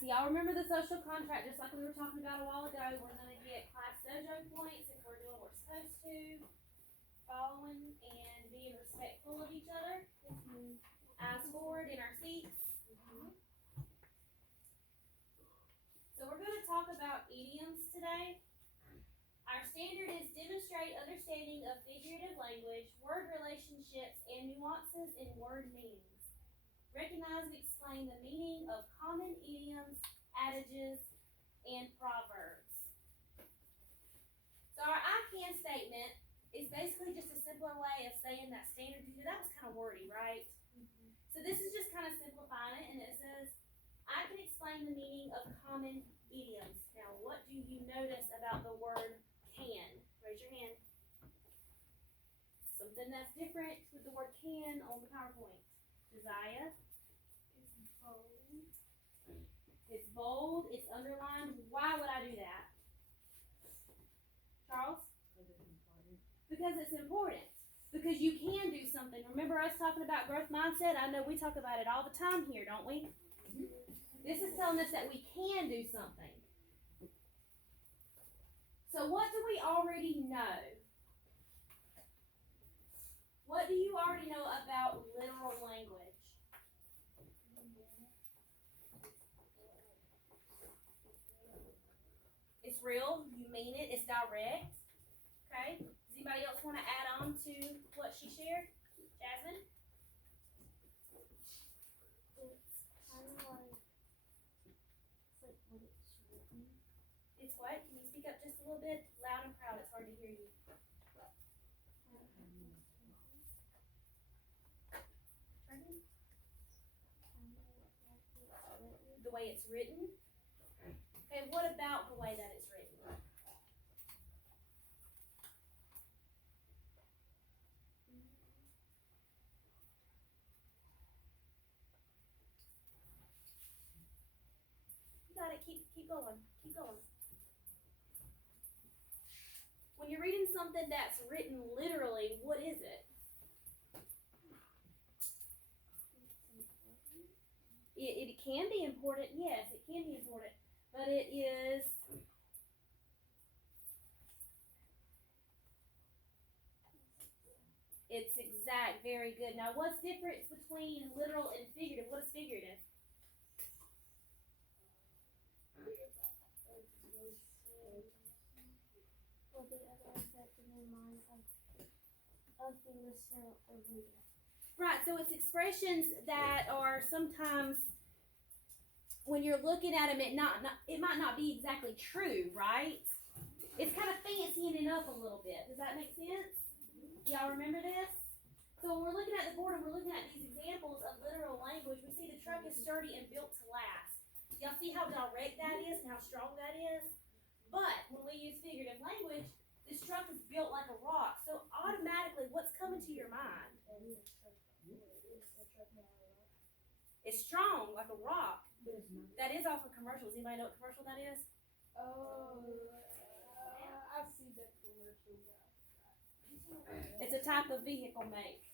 so y'all remember the social contract, just like we were talking about a while ago. We're going to get class dojo points if we're doing what we're supposed to, following and being respectful of each other. Eyes forward in our seats. So we're going to talk about idioms today. Our standard is demonstrate understanding of figurative language, word relationships, and nuances in word meanings. Recognize and explain the meaning of common idioms, adages, and proverbs. So our I can statement is basically just a simpler way of saying that standard. That was kind of wordy, right? Mm-hmm. So this is just kind of simplifying it, and it says, I can explain the meaning of common idioms. Now, what do you notice about the word can? Raise your hand. Something that's different with the word can on the PowerPoint. Josiah? It's bold. It's bold. It's underlined. Why would I do that? Charles? Because it's important. Because you can do something. Remember us talking about growth mindset? I know we talk about it all the time here, don't we? This is telling us that we can do something. So what do we already know? What do you already know about literal language? It's real, you mean it, it's direct. Okay? Does anybody else want to add on to what she shared? Jasmine? It's kind of like, it's like when it's written. It's what? Can you speak up just a little bit? Loud and proud, it's hard to hear you. The way it's written? Okay, what about the way that it's written? You got it, keep going, keep going. When you're reading something that's written literally, what is it? It can be important, yes, it can be important, but it is it's exact, very good. Now, what's the difference between literal and figurative? What is figurative? Well, the other effect in their mind of the listener or reader. Right, so it's expressions that are sometimes, when you're looking at them, it might not be exactly true, right? It's kind of fancying it up a little bit. Does that make sense? Y'all remember this? So when we're looking at the board and we're looking at these examples of literal language, we see the truck is sturdy and built to last. Y'all see how direct that is and how strong that is? But when we use figurative language, this truck is built like a rock. So automatically, what's coming to your mind? It's strong, like a rock. That is off of commercials. Anybody know what commercial that is? Oh, I've seen that commercial. It's a type of vehicle make.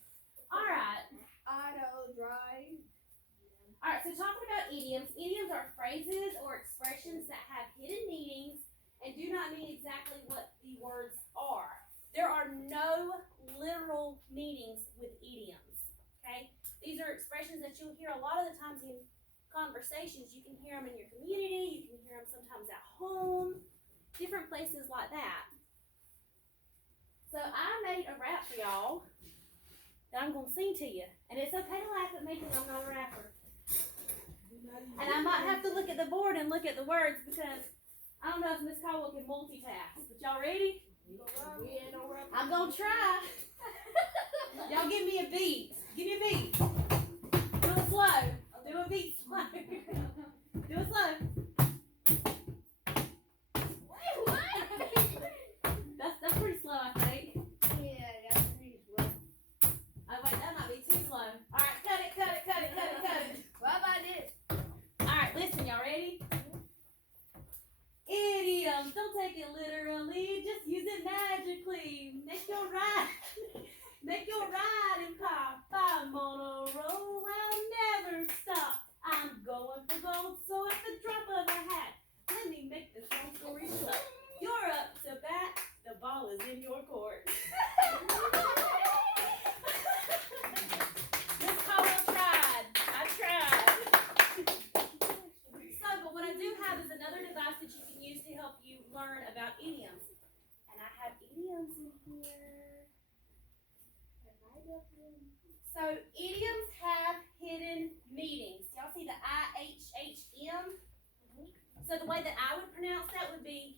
Alright. Auto drive. Alright, so talking about idioms. Idioms are phrases or expressions that have hidden meanings and do not mean exactly what the words are. There are no literal meanings with idioms. Okay? These are expressions that you'll hear a lot of the times in conversations. You can hear them in your community. You can hear them sometimes at home. Different places like that. So I made a rap for y'all that I'm going to sing to you. And it's okay to laugh at me because I'm not a rapper. And I might have to look at the board and look at the words because I don't know if Miss Caldwell can multitask. But y'all ready? I'm going to try. Y'all give me a beat. Give me a beat. Do it slow. Do a beat slow. Do it slow. That's pretty slow, I think. Yeah, that's pretty slow. Oh wait, that might be too slow. Alright, cut it. What about this? Alright, listen, y'all ready? Idioms, don't take it literally, just use it magically. Make your ride and pop. I'm on a roll, I'll never stop. I'm going for gold, so if the drop So idioms have hidden meanings. Y'all see the IHHM? So the way that I would pronounce that would be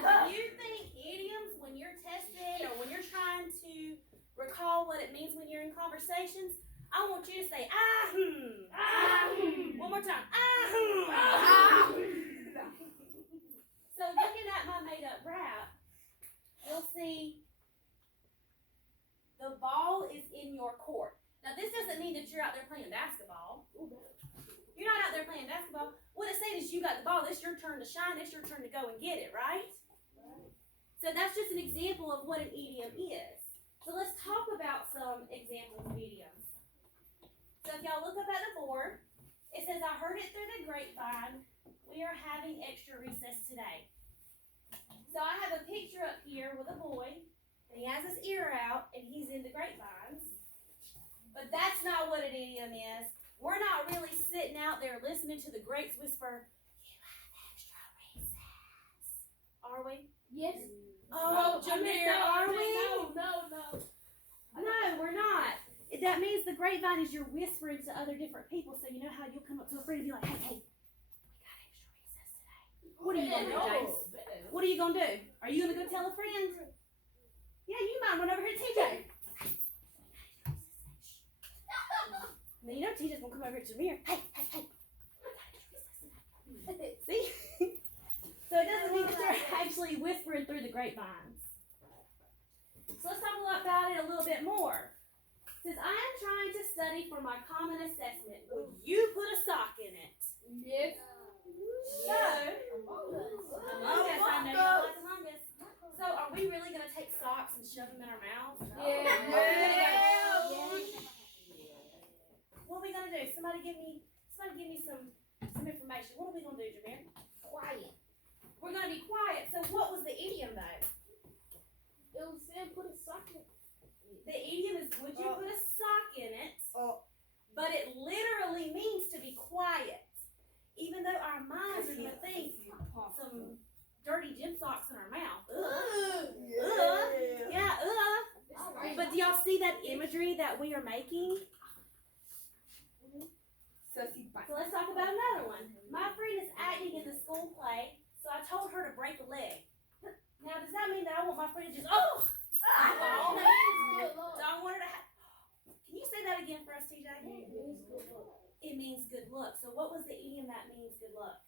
When you think idioms, when you're tested or when you're trying to recall what it means when you're in conversations, I want you to say one more time. So looking at my made-up rap, you'll see the ball is in your court. Now this doesn't mean that you're out there playing basketball. You're not out there playing basketball. What it's saying is you got the ball. It's your turn to shine. It's your turn to go and get it, right? So that's just an example of what an idiom is. So let's talk about some examples of idioms. So if y'all look up at the board, it says, I heard it through the grapevine. We are having extra recess today. So I have a picture up here with a boy, and he has his ear out, and he's in the grapevines. But that's not what an idiom is. We're not really sitting out there listening to the grapes whisper, you have extra recess. Are we? Yes. Oh, Jameer, are we? No. No, we're not. That means the grapevine is you're whispering to other different people, so you know how you'll come up to a friend and be like, hey, we got extra recess today. What are you going to do, James? What are you going to do? Are you going to go tell a friend? Yeah, you might run over here to TJ. Now, you know TJ's going to come over here to Jameer. Hey. See? So it doesn't mean that they're actually whispering through the grapevines. So let's talk about it a little bit more. It says, I am trying to study for my common assessment. Will you put a sock in it? Yes. So, Among Us, I know y'all like Among Us. So are we really going to take socks and shove them in our mouths? What are we going to do? Somebody give me some information. What are we going to do, Jameer? Quiet. We're going to be quiet. So what was the idiom, though? It was saying put a sock in. The idiom is, would you put a sock in it? But it literally means to be quiet. Even though our minds are going to think some dirty gym socks in our mouth. But do y'all see that imagery that we are making? So let's talk about another one. My friend is acting in the school play, so I told her to break a leg. Now, does that mean that I want my friend to just, fall? So I want her to can you say that again for us, TJ? It means good luck. So what was the idiom that means good luck?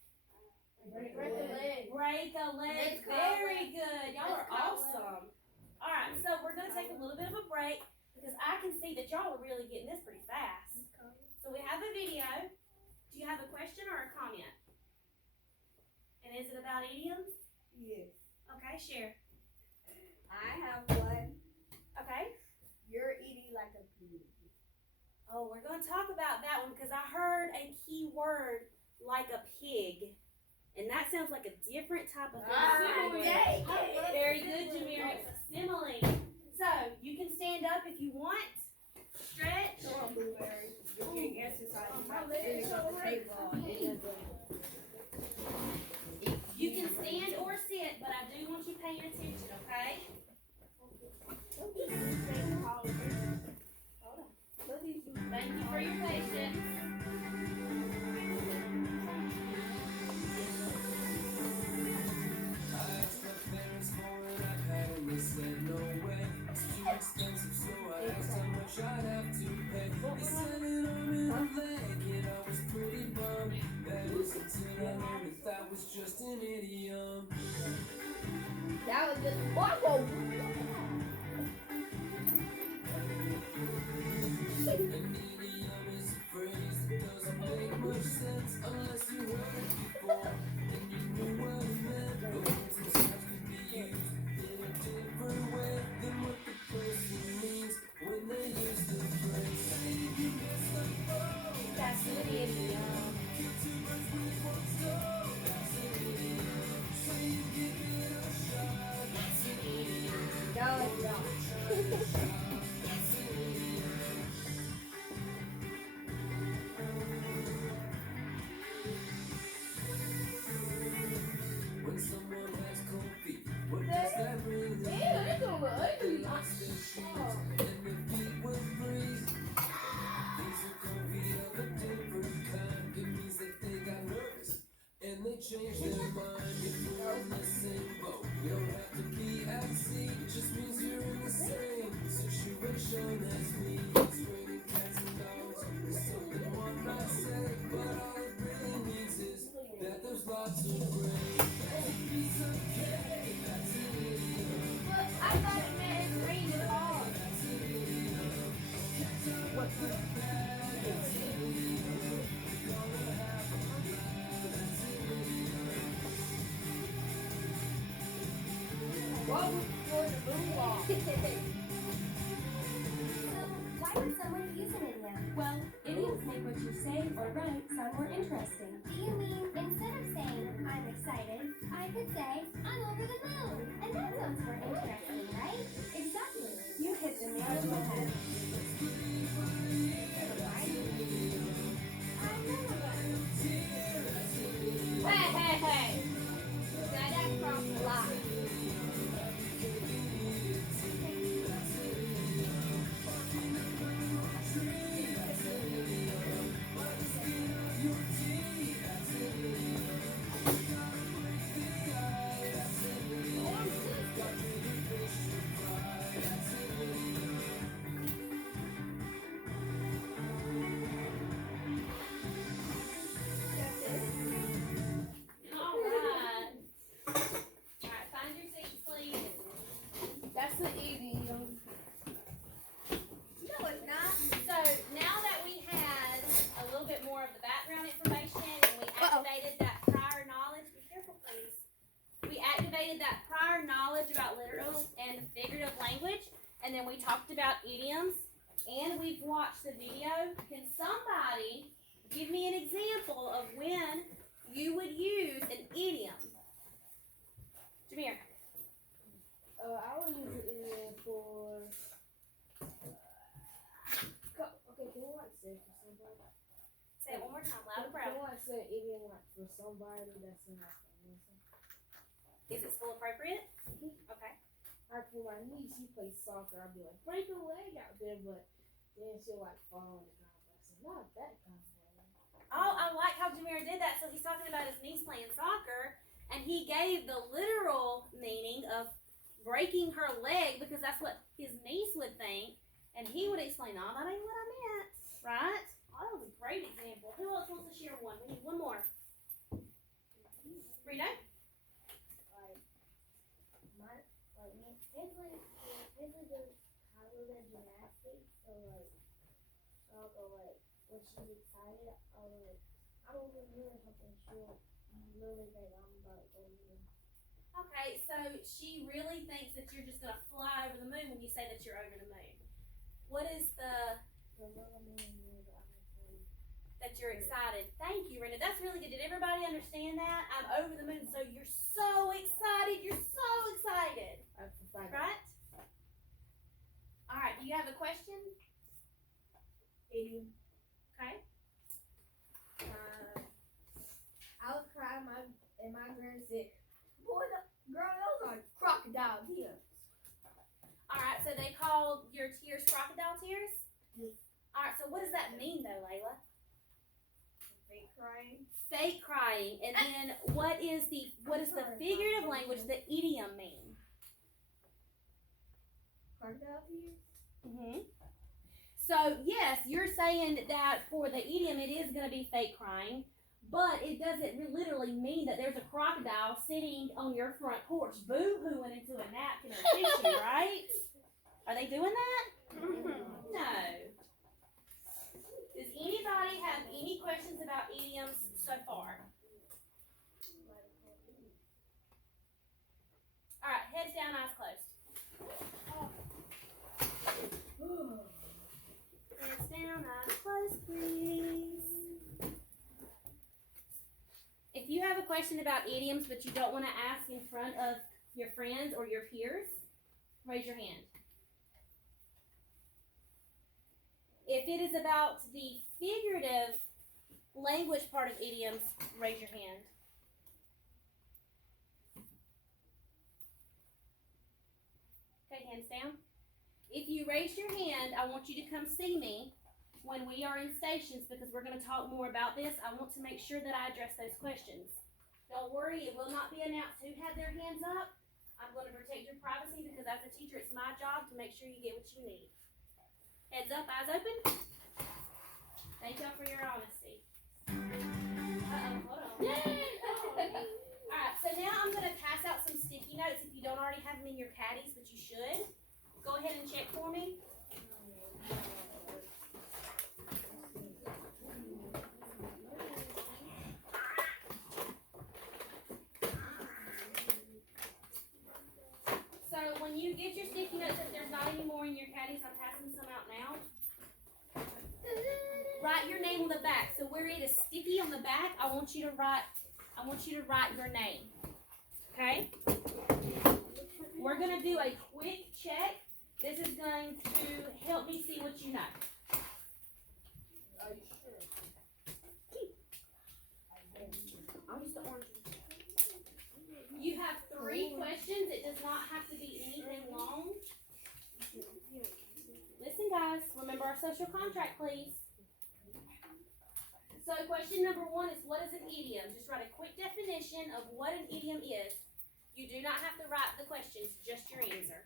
Break a leg. Break a leg. Very good. Y'all are awesome. All right, so we're going to take a little bit of a break because I can see that y'all are really getting this pretty fast. So we have a video. Do you have a question or a comment? And is it about idioms? Yes. Okay, share. I have one. Okay. You're eating like a pig. Oh, we're going to talk about that one because I heard a key word like a pig. And that sounds like a different type of thing. Very good, Jameer. It's a simile. So, you can stand up if you want. Stretch. Come on, Blueberry. You're getting exercise. You might finish on the table. You can stand or sit, but I do want you paying attention, okay? Thank you for your patience. Just an idiom. That was just whoa. An idiom is a phrase that doesn't make much sense unless you heard it before and you knew what it meant. The words themselves can be used in a different way than what the person means when they use the phrase. Say you missed the boat. That's an idiom. Kill two birds with one stone. That's an idiom. Say you give it a shot. That's an idiom. No, it's not. That's an idiom. What was for the moonwalk? Why would someone use an idiom? Well, idioms make what you say or write sound more interesting. Do you mean instead of saying I'm excited, I could say I'm over the moon? And that sounds more interesting, right? Exactly. You hit the nail on the head. Hey. Now that's crossed the line. Alright, find your seats, please. That's an idiom. No, it's not. So now that we had a little bit more of the background information and we activated that prior knowledge, be careful please. We activated that prior knowledge about literal and figurative language, and then we talked about idioms, and we've watched the video. Can somebody give me an example of when you would use an idiom? Jameer. I would use an idiom for. Okay, can you like say for somebody? Say it one more time, loud and Can proud. you like say an idiom like for somebody that's in our family? Is it still appropriate? Okay. Like for my niece, she plays soccer. I'd be like, break her leg out there, but then she'll like fall on the ground. I said, not that kind of way. Oh, I like how Jameer did that. So he's talking about his niece playing soccer, and he gave the literal meaning of breaking her leg because that's what his niece would think, and he would explain, "No, that ain't what I meant." Right? Oh, that was a great example. Who else wants to share one? We need one more. Reno? Basically does kind of the gymnastics, so like I'll go like when she's excited, I'll like I'm over here or something, she'll literally think I'm about to go here. Okay, so she really thinks that you're just gonna fly over the moon when you say that you're over the moon. What is the little meaning is I'm excited. that you're excited? Thank you, Rena. That's really good. Did everybody understand that? I'm over the moon, so you're so excited. You're so excited. Right? Alright, do you have a question? Idiom. Okay. I was crying, and my grand said, "Boy, girl, those are crocodile tears." Alright, so they called your tears crocodile tears? Yes. Alright, so what does that mean though, Layla? Fake crying. Fake crying. And then what is the figurative language, the idiom mean? Crocodile tears. Mm-hmm. So yes, you're saying that for the idiom it is going to be fake crying, but it doesn't literally mean that there's a crocodile sitting on your front porch boo-hooing into a napkin or tissue, right? Are they doing that? No. Does anybody have any questions about idioms so far? All right, heads down, eyes closed. Heads down, eyes closed, please. If you have a question about idioms but you don't want to ask in front of your friends or your peers, raise your hand. If it is about the figurative language part of idioms, raise your hand. Okay, hands down. If you raise your hand, I want you to come see me when we are in stations because we're going to talk more about this. I want to make sure that I address those questions. Don't worry, it will not be announced who had their hands up. I'm going to protect your privacy because as a teacher, it's my job to make sure you get what you need. Heads up, eyes open. Thank y'all for your honesty. Hold on. Yay! Alright, so now I'm going to pass out some sticky notes if you don't already have them in your caddies, but you should. Go ahead and check for me. you get your sticky notes, if there's not any more in your caddies, I'm passing some out now. Write your name on the back. So where it is sticky on the back, I want you to write your name. Okay? We're gonna do a quick check. This is going to help me see what you know. Are you sure? I'll use the orange one. You have 3 questions. It does not have to be anything long. Listen, guys. Remember our social contract, please. So question number 1 is, what is an idiom? Just write a quick definition of what an idiom is. You do not have to write the questions, just your answer.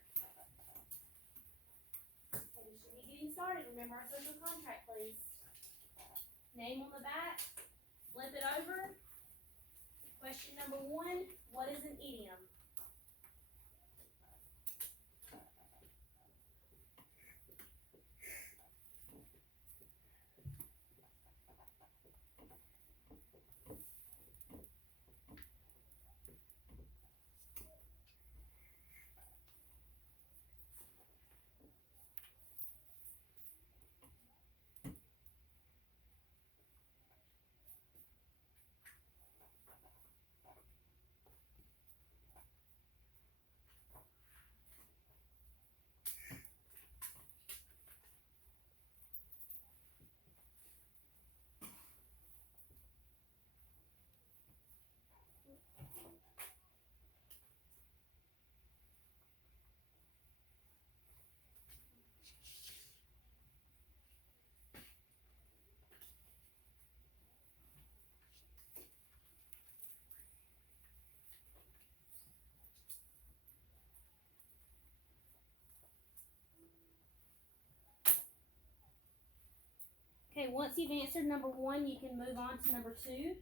Okay, we should be getting started. Remember our social contract, please. Name on the back. Flip it over. Question number 1, what is an idiom? Okay, once you've answered number 1, you can move on to number 2.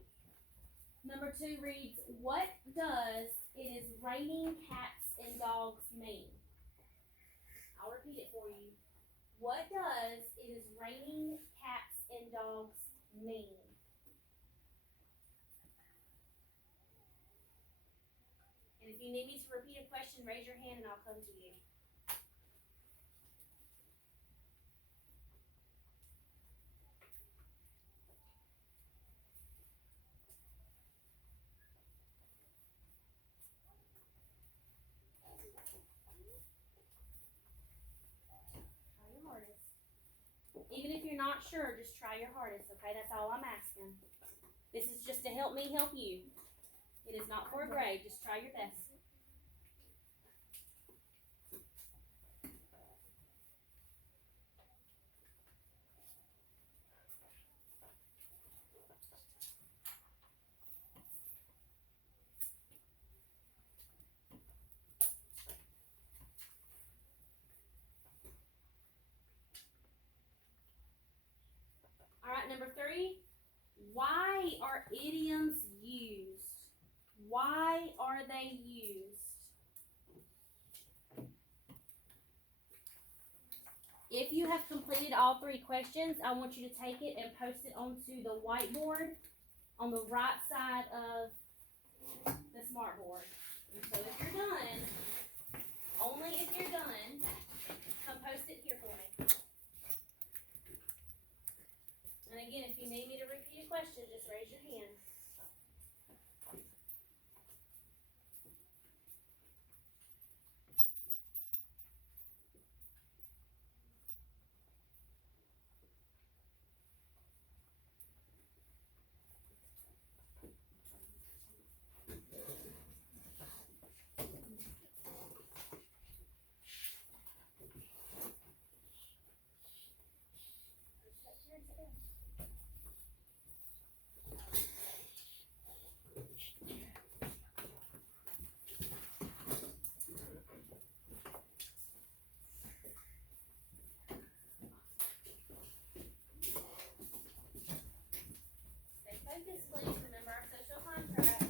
Number 2 reads, what does "it is raining cats and dogs" mean? I'll repeat it for you. What does "it is raining cats and dogs" mean? And if you need me to repeat a question, raise your hand and I'll come to you. Even if you're not sure, just try your hardest, okay? That's all I'm asking. This is just to help me help you. It is not for a grade. Just try your best. All right, number 3. Why are idioms used? Why are they used? If you have completed all 3 questions, I want you to take it and post it onto the whiteboard on the right side of the smart board. And so if you're done, only if you're done, come post it here for me. And again, if you need me to repeat a question, just raise your hand. Focus, please. Remember our social contract.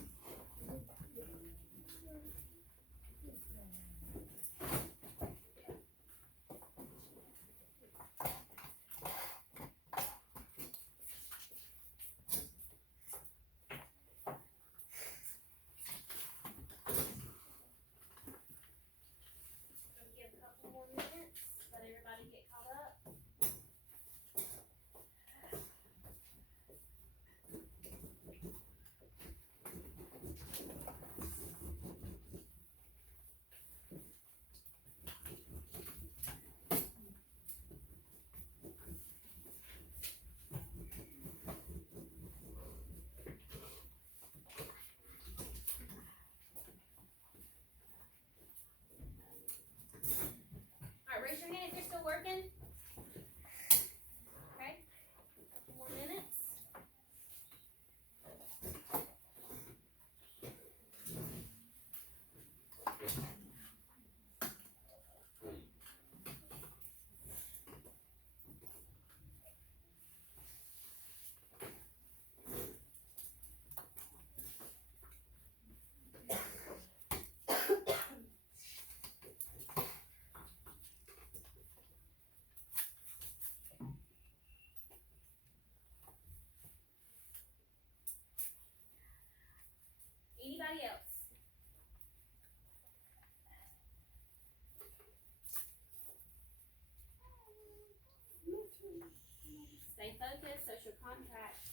stay focused, social contract.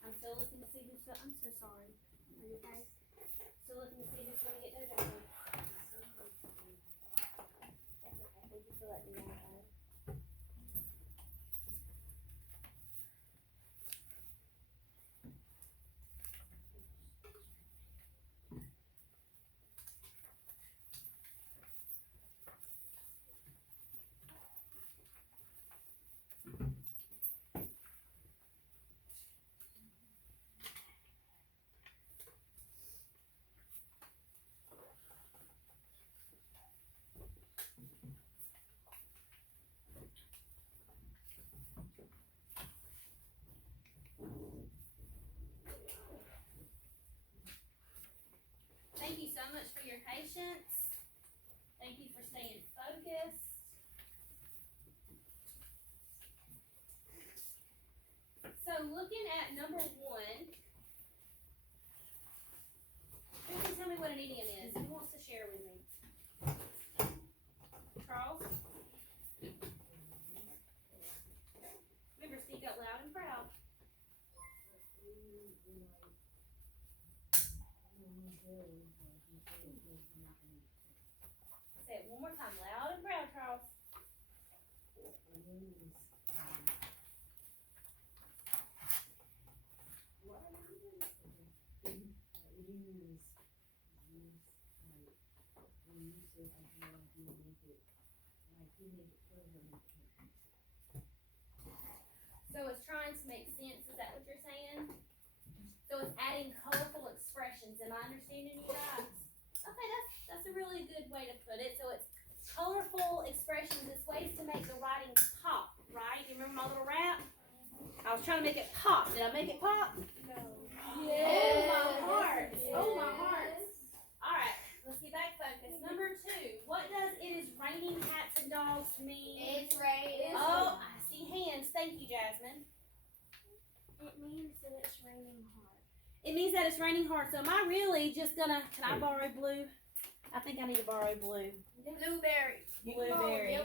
I'm still looking to see who's going. I'm so sorry. Are you okay? Still looking to see who's going to get those out. That's okay. Thank you for letting me know. Thank you so much for your patience. Thank you for staying focused. So looking at number 1, who can tell me what an idiom is? Who wants to share with me? Charles? Remember, speak out loud and proud. Say it one more time, loud and proud, Charles. So it's trying to make sense, is that what you're saying? So it's adding colorful expressions, am I understanding you guys? Okay, that's a really good way to put it. So it's colorful expressions, it's ways to make the writing pop, right? You remember my little rap? I was trying to make it pop. Did I make it pop? No. Oh my heart. Oh my heart. Alright, let's get back focused. Number 2, what does "it is raining cats and dogs" mean? It's raining. Oh, I see hands. Thank you, Jasmine. It means that it's raining hard. It means that it's raining hard. So am I really just gonna, can I borrow blue? I think I need to borrow blue. Blueberry. Blueberry.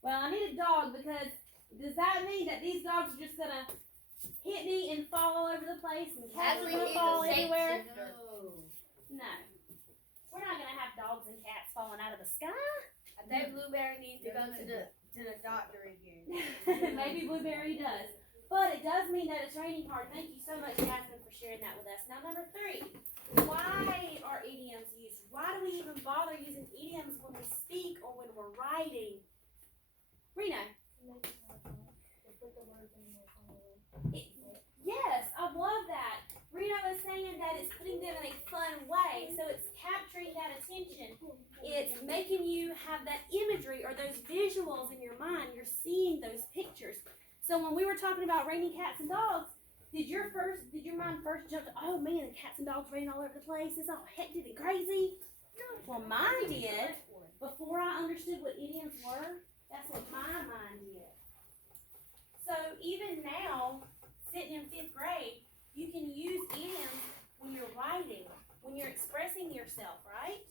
Well, I need a dog because does that mean that these dogs are just gonna hit me and fall all over the place and cats are gonna fall everywhere? No. We're not gonna have dogs and cats falling out of the sky. I think Blueberry needs to go to the doctor again. Maybe Blueberry does. But it does mean that it's raining hard. Thank you so much, Jasmine, for sharing that with us. Now, number 3, why are idioms used? Why do we even bother using idioms when we speak or when we're writing? Rena. Yes, I love that. Rena was saying that it's putting them in a fun way. So it's capturing that attention. It's making you have that imagery or those visuals in your mind. You're seeing those pictures. So when we were talking about raining cats and dogs, did your mind first jump to, oh man, the cats and dogs raining all over the place? It's all hectic and crazy? Well, mine did. Before I understood what idioms were, that's what my mind did. So even now, sitting in 5th grade, you can use idioms when you're writing, when you're expressing yourself, right?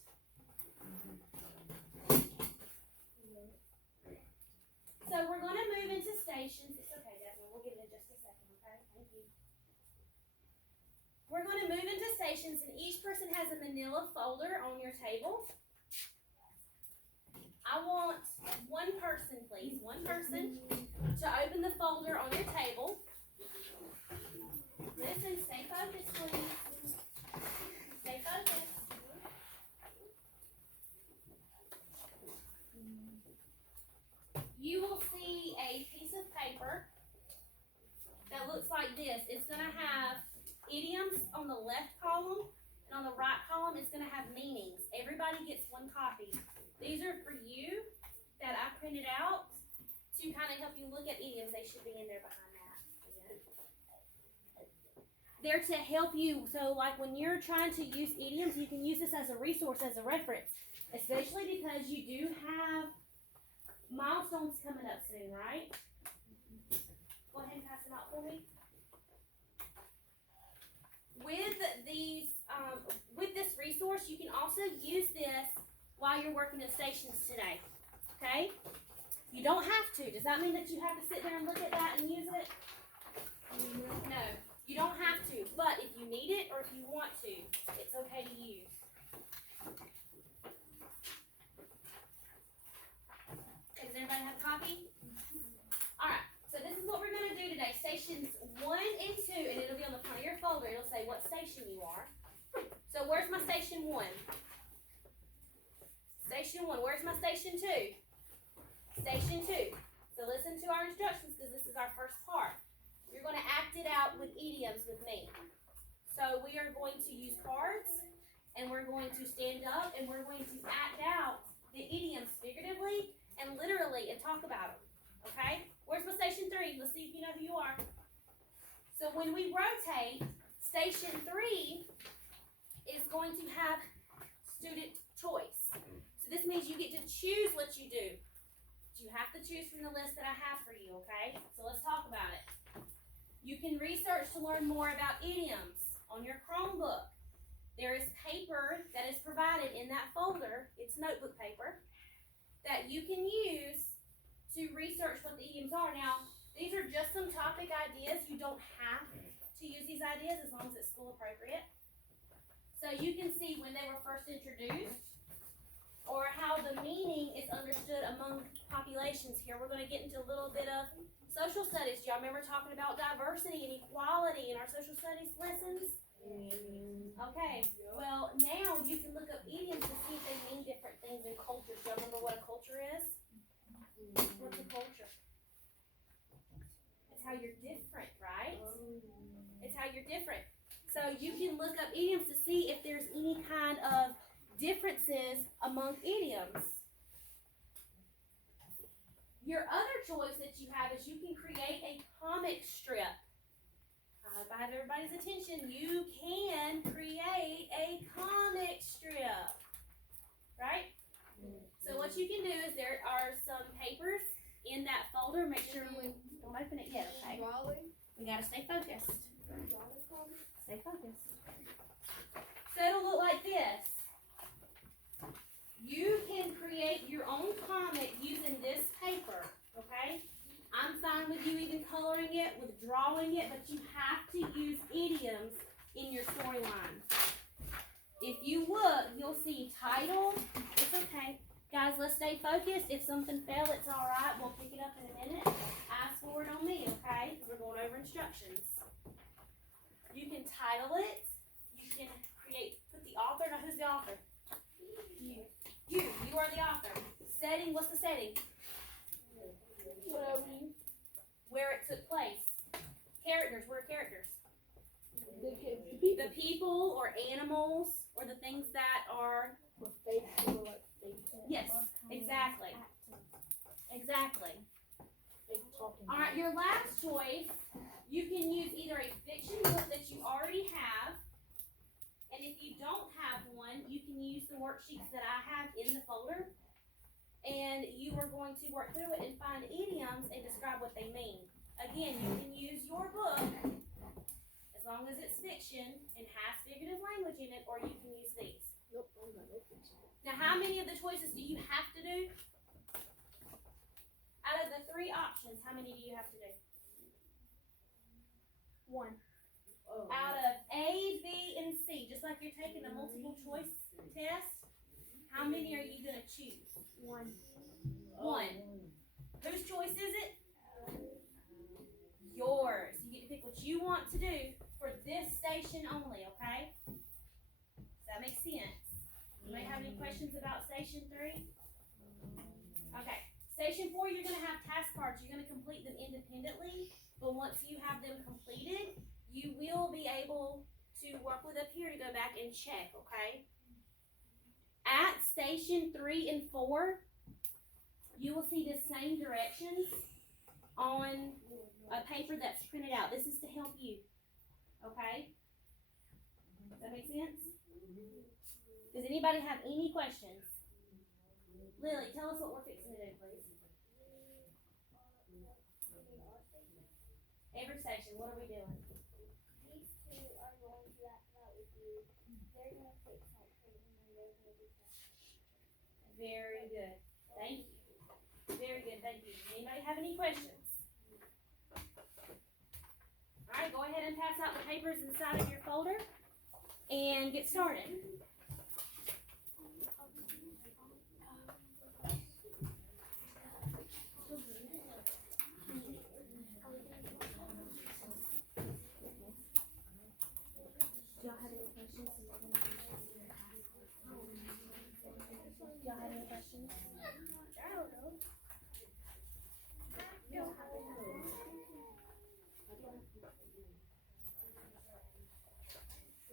So we're going to move into stations. It's okay, Desmond. We'll get it in just a second, okay? Thank you. We're going to move into stations, and each person has a manila folder on your table. I want one person, please, one person to open the folder on your table. Listen, stay focused, please. Stay focused. You will see a piece of paper that looks like this. It's going to have idioms on the left column, and on the right column, it's going to have meanings. Everybody gets one copy. These are for you that I printed out to kind of help you look at idioms. They should be in there behind that. They're to help you. So like when you're trying to use idioms, you can use this as a resource, as a reference, especially because you do have milestones coming up soon, right? Go ahead and pass them out for me. With this resource, you can also use this while you're working at stations today, okay? You don't have to. Does that mean that you have to sit there and look at that and use it? it? No, you don't have to, but if you need it or if you want to, it's okay to use. Okay, does everybody have a copy? Alright, so this is what we're going to do today. Stations 1 and 2, and it'll be on the front of your folder. It'll say what station you are. So where's my station 1? Station 1. Where's my station 2? Station 2. So listen to our instructions because this is our first part. You're going to act it out with idioms with me. So we are going to use cards, and we're going to stand up, and we're going to act out the idioms figuratively and literally and talk about them. Okay? Where's my station 3? Let's see if you know who you are. So when we rotate, station 3 is going to have student choice. So this means you get to choose what you do. You have to choose from the list that I have for you, okay? So let's talk about it. You can research to learn more about idioms on your Chromebook. There is paper that is provided in that folder, it's notebook paper, that you can use to research what the idioms are. Now, these are just some topic ideas. You don't have to use these ideas as long as it's school appropriate. So you can see when they were first introduced, or how the meaning is understood among populations. Here we're going to get into a little bit of social studies. Do y'all remember talking about diversity and equality in our social studies lessons? Okay, well now you can look up idioms to see if they mean different things in cultures. Do y'all remember what a culture is? What's a culture? It's how you're different, right? It's how you're different. So you can look up idioms to see if there's any kind of differences among idioms. Your other choice that you have is you can create a comic strip. I hope I have everybody's attention. You can create a comic strip. Right? So what you can do is there are some papers in that folder. Make sure we don't open it yet, okay? We gotta stay focused. Stay focused. So it'll look like this. You can create your own comic using this paper, okay? I'm fine with you even coloring it, with drawing it, but you have to use idioms in your storyline. If you look, you'll see title. It's okay. Guys, let's stay focused. If something fell, it's all right. We'll pick it up in a minute. Ask for it on me, okay? We're going over instructions. You can title it. You can put the author. Now, who's the author? You are the author. Setting, what's the setting? Where it took place. Characters, what are characters? The people or animals or the things that are... Yes, exactly. Exactly. Alright, your last choice, you can use either a fiction book that you already have, and if you don't have one, you can use the worksheets that I have in the folder, and you are going to work through it and find idioms and describe what they mean. Again, you can use your book, as long as it's fiction and has figurative language in it, or you can use these. Now, how many of the choices do you have to do? Out of the 3 options, how many do you have to do? 1. Out of A, B, and C, just like you're taking a multiple choice test, how many are you going to choose? 1. Whose choice is it? Yours. You get to pick what you want to do for this station only, okay? Does that make sense? Anybody have any questions about station 3? Okay. Station 4, you're going to have task cards. You're going to complete them independently, but once you have them completed, you will be able to work with up here to go back and check, okay? At station 3 and 4, you will see the same directions on a paper that's printed out. This is to help you, okay? Does that make sense? Does anybody have any questions? Lily, tell us what we're fixing to do, please. Every station, what are we doing? These 2 are going to act out with you. They're going to fix something and then they're going to do something. Very good. Thank you. Very good, thank you. Anybody have any questions? and pass out the papers inside of your folder and get started. Do y'all have any questions? Do y'all have any questions? I don't know.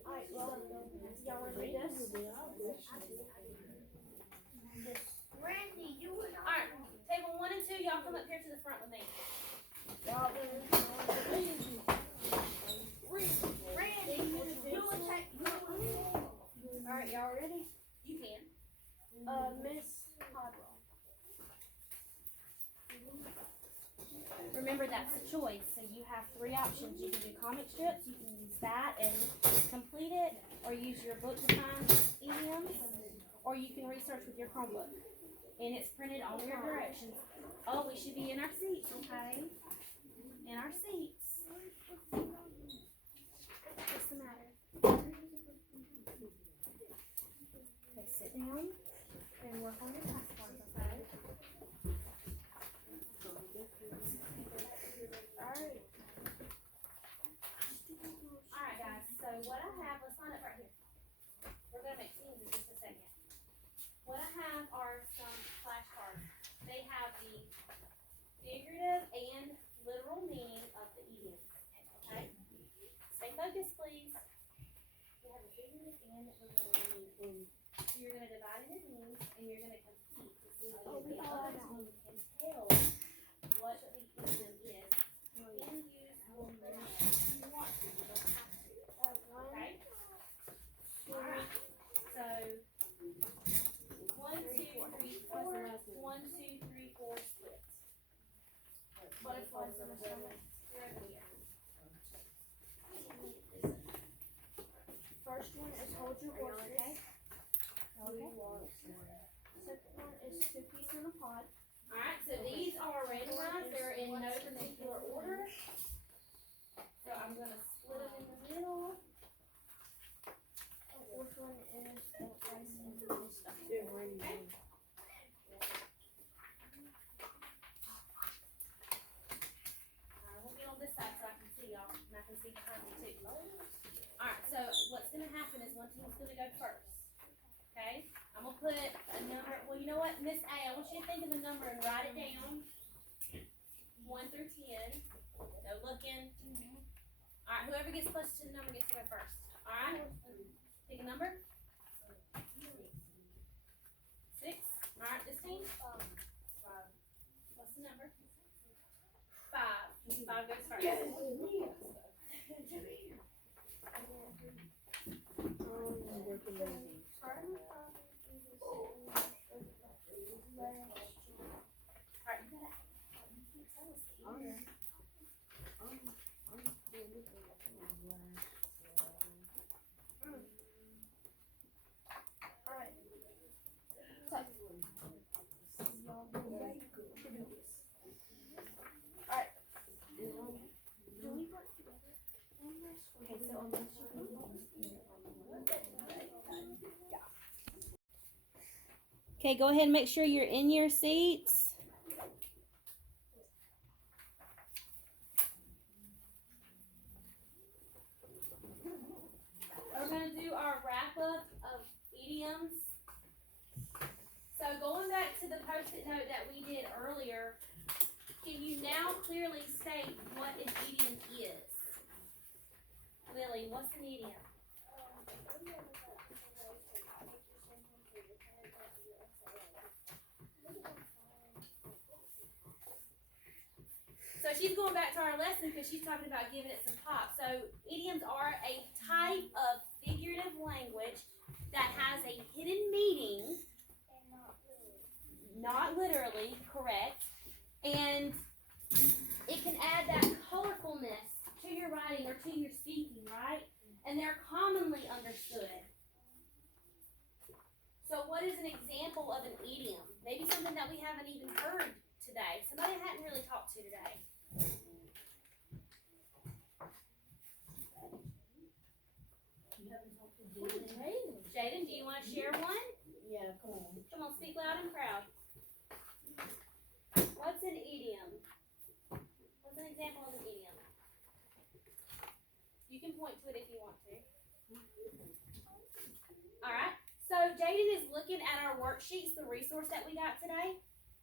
Alright, well, y'all wanna do this? Randy, you would not. Alright, table 1 and 2, y'all come up here to the front with me. Randy, you would take. Alright, y'all ready? You can. Miss Podwell. Remember, that's a choice. So you have 3 options. You can do comic strips, you can use that and complete it, or use your book to find idioms, or you can research with your Chromebook. And it's printed on your directions. Oh, we should be in our seats, okay? In our seats. What's the matter? Okay, sit down and work on your passports, okay? Alright guys, so what I have, let's line up right here. We're gonna make teams in just a second. What I have are some flashcards. They have the figurative and literal meaning of the idioms. Okay? Stay focused, please. We have the figurative and the literal meaning. So you're gonna divide into teams and you're gonna compete to see if the other team can tell what the idiom is. And use your memory. You want to, you don't have to. Okay? Alright. So 1, 2, 3, 4. 1, 2, 3, 4 split. Butterflies in the stomach. You're over here. First one is hold your horses. Okay? Second one is 2 peas in a pod. Alright, so these are randomized. They're in no particular order. So I'm going to split them in the middle. Fourth one is rice and stuff. Okay? We'll get on this side so I can see y'all, and I can see behind me too. Alright, so what's going to happen is one team's going to go first. Okay? I'm going to put a number. Well, you know what, Miss A, I want you to think of a number and write it down. 1 through 10. Go looking. Alright, whoever gets close to the number gets to go first. Alright? Pick a number. 6. Alright, this team. What's the number? 5. 5 goes first. Alright, you gotta tell us the order. Alright. Alright. Do we work together? Okay, so unless Okay, go ahead and make sure you're in your seats. We're going to do our wrap-up of idioms. So going back to the post-it note that we did earlier, can you now clearly state what an idiom is? Lily, what's an idiom? So she's going back to our lesson because she's talking about giving it some pop. So idioms are a type of figurative language that has a hidden meaning, not literally, correct, and it can add that colorfulness to your writing or to your speaking, right? And they're commonly understood. So what is an example of an idiom? Maybe something that we haven't even heard today. Somebody I hadn't really talked to today. share one? Yeah, come on. Come on, speak loud and proud. What's an idiom? What's an example of an idiom? You can point to it if you want to. Alright, so Jaden is looking at our worksheets, the resource that we got today,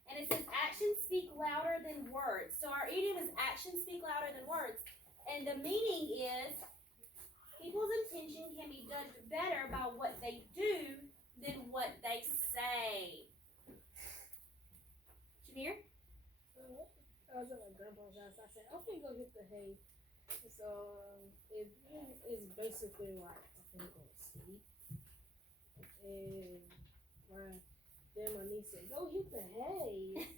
and it says actions speak louder than words. So our idiom is actions speak louder than words. And the meaning is people's intention can be judged better by what they do than what they say. Jameer? I was at my grandpa's house. I said, I'm finna go hit the hay. So it's basically like I'm finna go to sleep. And then my niece said, go hit the hay.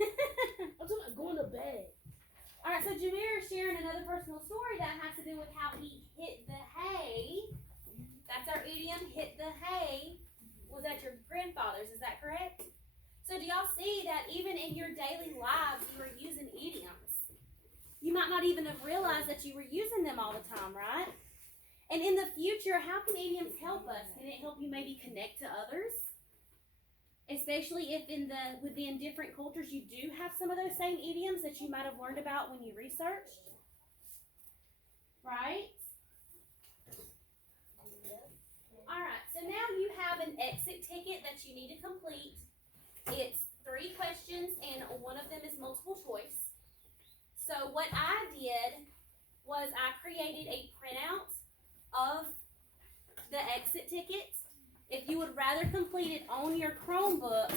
I'm talking about going to bed. Alright, so Jameer is sharing another personal story that has to do with how he hit the hay. That's our idiom, hit the hay. Was at your grandfather's, is that correct? So do y'all see that even in your daily lives you are using idioms? You might not even have realized that you were using them all the time, right? And in the future, how can idioms help us? Can it help you maybe connect to others? Especially if within different cultures you do have some of those same idioms that you might have learned about when you researched. Right? Alright, so now you have an exit ticket that you need to complete. It's 3 questions and one of them is multiple choice. So what I did was I created a printout of the exit ticket. If you would rather complete it on your Chromebook,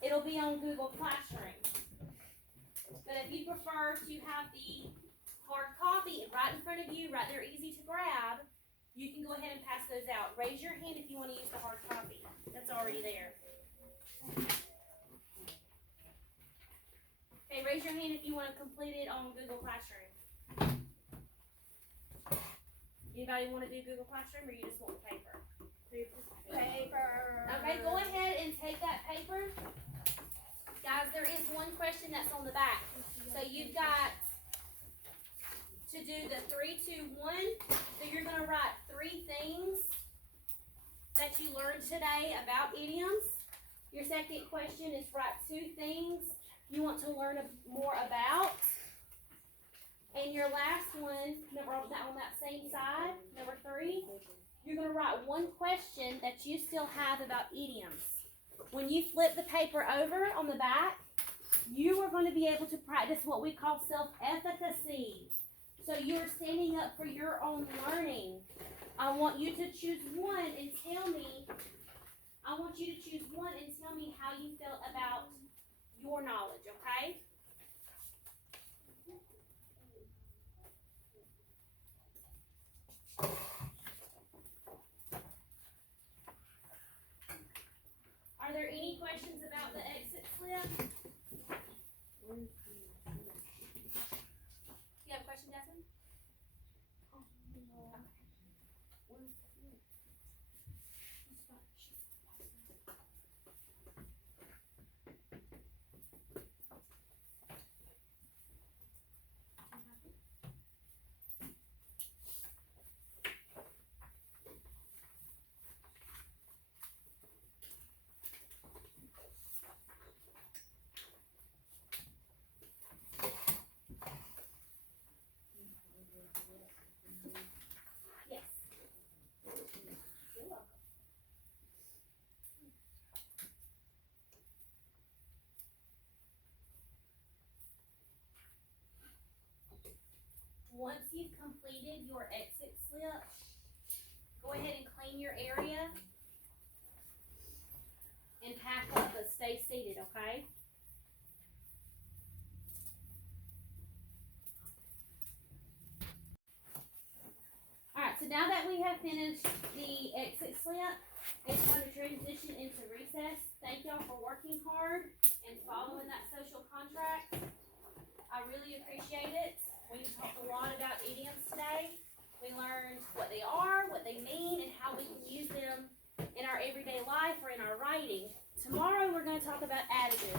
it'll be on Google Classroom. But if you prefer to have the hard copy right in front of you, right there easy to grab, you can go ahead and pass those out. Raise your hand if you want to use the hard copy. That's already there. Okay, raise your hand if you want to complete it on Google Classroom. Anybody want to do Google Classroom or you just want the paper? Paper. Okay, go ahead and take that paper. Guys, there is one question that's on the back. So you've got to do the 3, 2, 1. So you're going to write 3 things that you learned today about idioms. Your second question is write 2 things you want to learn more about. And your last one, on that same side, number 3, you're going to write 1 question that you still have about idioms. When you flip the paper over on the back, you are going to be able to practice what we call self-efficacy. So you're standing up for your own learning. I want you to choose one and tell me how you feel about your knowledge, okay? Are there any questions about the exit slip? You have a question, Jasmine? Yes. You're welcome. Once you've completed your exit slip, go ahead and clean your area and pack up, but stay seated, okay? Alright, so now that we have finished the exit slip, it's time to transition into recess. Thank y'all for working hard and following that social contract. I really appreciate it. We talked a lot about idioms today. We learned what they are, what they mean, and how we can use them in our everyday life or in our writing. Tomorrow we're going to talk about adages.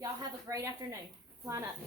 Y'all have a great afternoon. Line up.